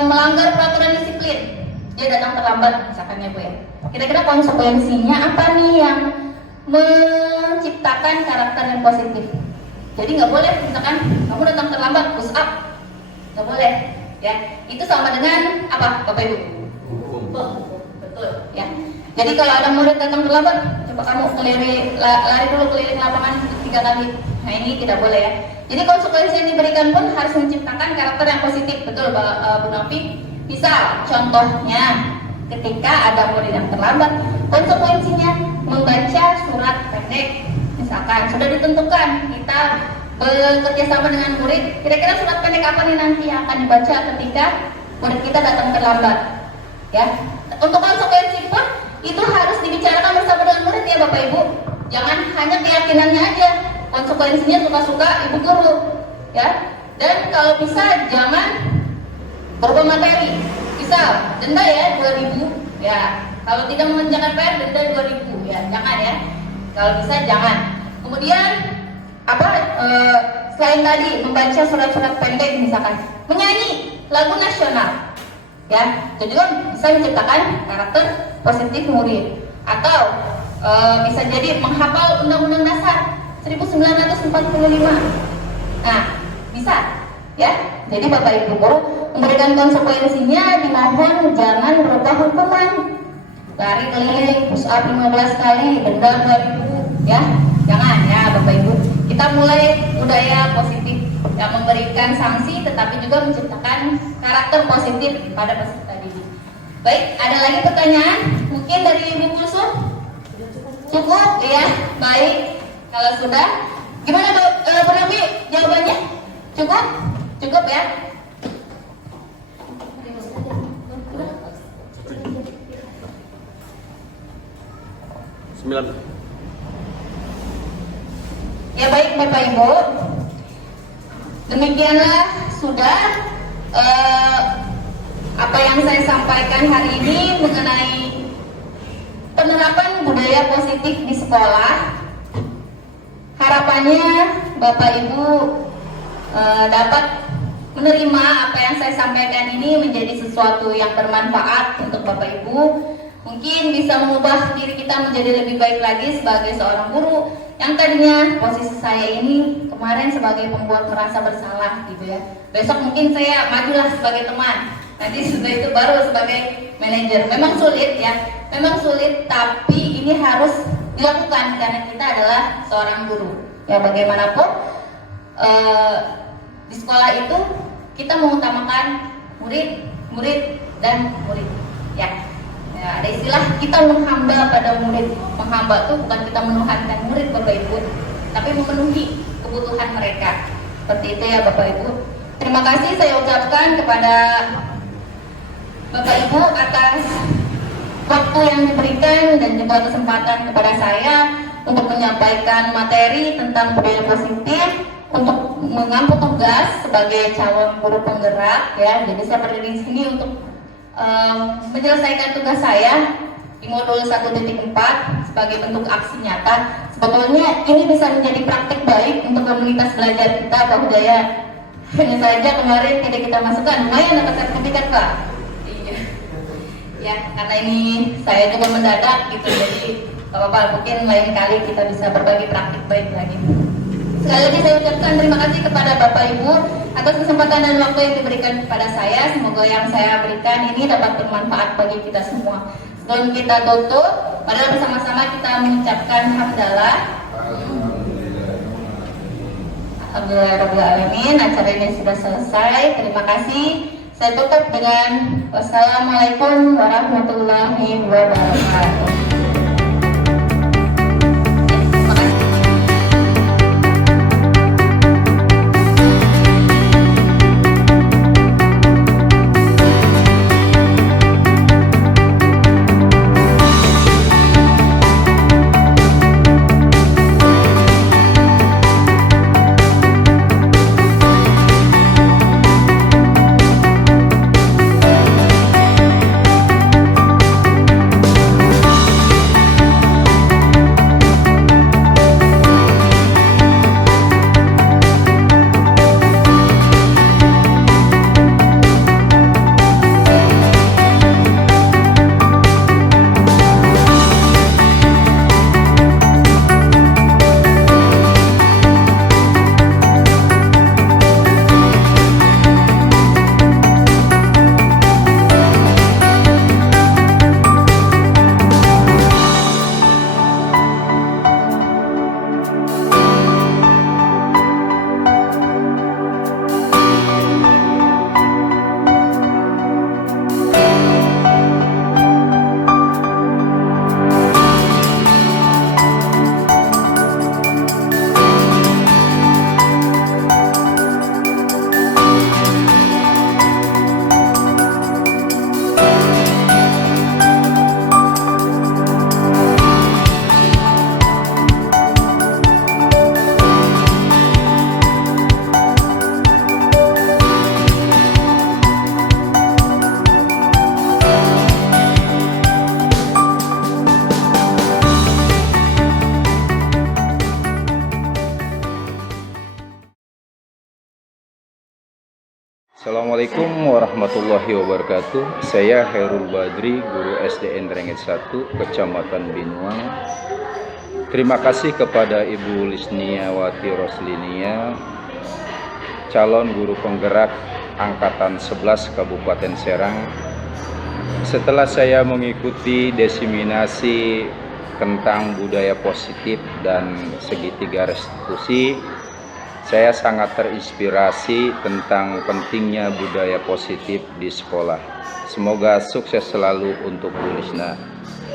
melanggar peraturan disiplin, dia datang terlambat misalkan ya Bu ya. Kira-kira konsekuensinya apa nih yang menciptakan karakter yang positif? Jadi nggak boleh misalkan kamu datang terlambat push up, nggak boleh ya. Itu sama dengan apa Bapak Ibu? Betul ya. Jadi kalau ada murid datang terlambat, coba kamu lari dulu keliling lapangan 3 kali. Nah ini tidak boleh ya. Jadi konsekuensi yang diberikan pun harus menciptakan karakter yang positif. Betul Bu Novi? Misal contohnya ketika ada murid yang terlambat, konsekuensinya membaca surat pendek. Misalkan sudah ditentukan kita bekerja sama dengan murid, kira-kira surat pendek apa nih nanti yang akan dibaca ketika murid kita datang terlambat, ya. Untuk konsekuensi pun itu harus dibicarakan bersama dengan murid ya Bapak Ibu. Jangan hanya keyakinannya aja, konsekuensinya suka-suka ibu guru, ya. Dan kalau bisa jangan berubah materi. Misal denda ya 2.000, ya. Kalau tidak mengerjakan PR denda 2.000, ya. Jangan ya. Kalau bisa jangan. Kemudian selain tadi membaca surat-surat pendek misalkan, menyanyi lagu nasional. Ya, itu juga bisa menciptakan karakter positif murid. Atau bisa jadi menghafal Undang-Undang Dasar 1945. Nah, bisa ya. Jadi Bapak Ibu guru memberikan konsekuensinya, dimohon jangan berubah hukuman. Lari keliling, push up 15 kali, denda 2.000 ya. Jangan ya Bapak Ibu. Kita mulai budaya positif yang memberikan sanksi tetapi juga menciptakan karakter positif pada peserta didik. Baik, ada lagi pertanyaan? Mungkin dari Ibu Kulsum? Cukup ya, baik. Kalau sudah, gimana Bu Nabi jawabannya? Cukup? Cukup ya? Ya baik Bapak Ibu, demikianlah sudah apa yang saya sampaikan hari ini mengenai penerapan budaya positif di sekolah. Harapannya Bapak Ibu dapat menerima apa yang saya sampaikan ini menjadi sesuatu yang bermanfaat untuk Bapak Ibu. Mungkin bisa mengubah diri kita menjadi lebih baik lagi sebagai seorang guru yang tadinya posisi saya ini kemarin sebagai pembuat merasa bersalah gitu ya. Besok mungkin saya majulah sebagai teman. Nanti setelah itu baru sebagai manajer. Memang sulit ya, memang sulit, tapi ini harus dilakukan karena kita adalah seorang guru. Ya bagaimanapun di sekolah itu kita mengutamakan murid dan murid. Ya, ada istilah kita menghamba pada murid. Menghamba itu bukan kita menuhankan murid Bapak Ibu, tapi memenuhi kebutuhan mereka. Seperti itu ya Bapak Ibu. Terima kasih saya ucapkan kepada Bapak Ibu atas waktu yang diberikan dan juga kesempatan kepada saya untuk menyampaikan materi tentang budaya positif untuk mengampu tugas sebagai calon guru penggerak ya. Jadi saya berdiri di sini untuk menyelesaikan tugas saya di modul 1.4 sebagai bentuk aksi nyata. Sebetulnya ini bisa menjadi praktik baik untuk komunitas belajar kita Bahudaya. Hanya saja kemarin tidak kita masukkan, lumayan dapat sertifikat Pak. Iya. Ya, karena ini saya juga mendadak gitu, jadi Bapak mungkin lain kali kita bisa berbagi praktik baik lagi. Sekali lagi saya ucapkan terima kasih kepada Bapak Ibu atas kesempatan dan waktu yang diberikan kepada saya. Semoga yang saya berikan ini dapat bermanfaat bagi kita semua. Sebelum kita tutup, mari bersama-sama kita mengucapkan hamdalah. Alhamdulillahirrahmanirrahim. Acara ini sudah selesai. Terima kasih. Saya tutup dengan wassalamualaikum warahmatullahi wabarakatuh. Assalamualaikum warahmatullahi wabarakatuh. Saya Herul Badri, guru SDN Renget 1, Kecamatan Binuang. Terima kasih kepada Ibu Lisniawati Roslinia, calon guru penggerak Angkatan 11 Kabupaten Serang. Setelah saya mengikuti desiminasi tentang budaya positif dan segitiga restitusi, saya sangat terinspirasi tentang pentingnya budaya positif di sekolah. Semoga sukses selalu untuk Bu Lisna.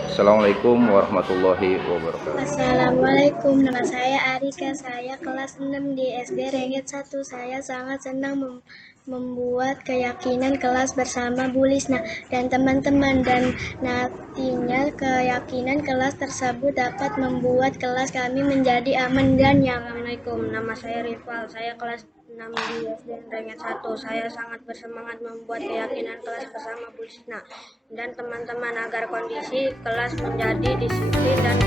Assalamualaikum warahmatullahi wabarakatuh. Assalamualaikum, nama saya Arika, saya kelas 6 di SD Renget 1. Saya sangat senang membuat keyakinan kelas bersama Bu Lisna dan teman-teman, dan nantinya keyakinan kelas tersebut dapat membuat kelas kami menjadi aman dan nyaman. Assalamualaikum, nama saya Rival, saya kelas 6 di SD Renget 1. Saya sangat bersemangat membuat keyakinan kelas bersama Bu Lisna dan teman-teman agar kondisi kelas menjadi disiplin dan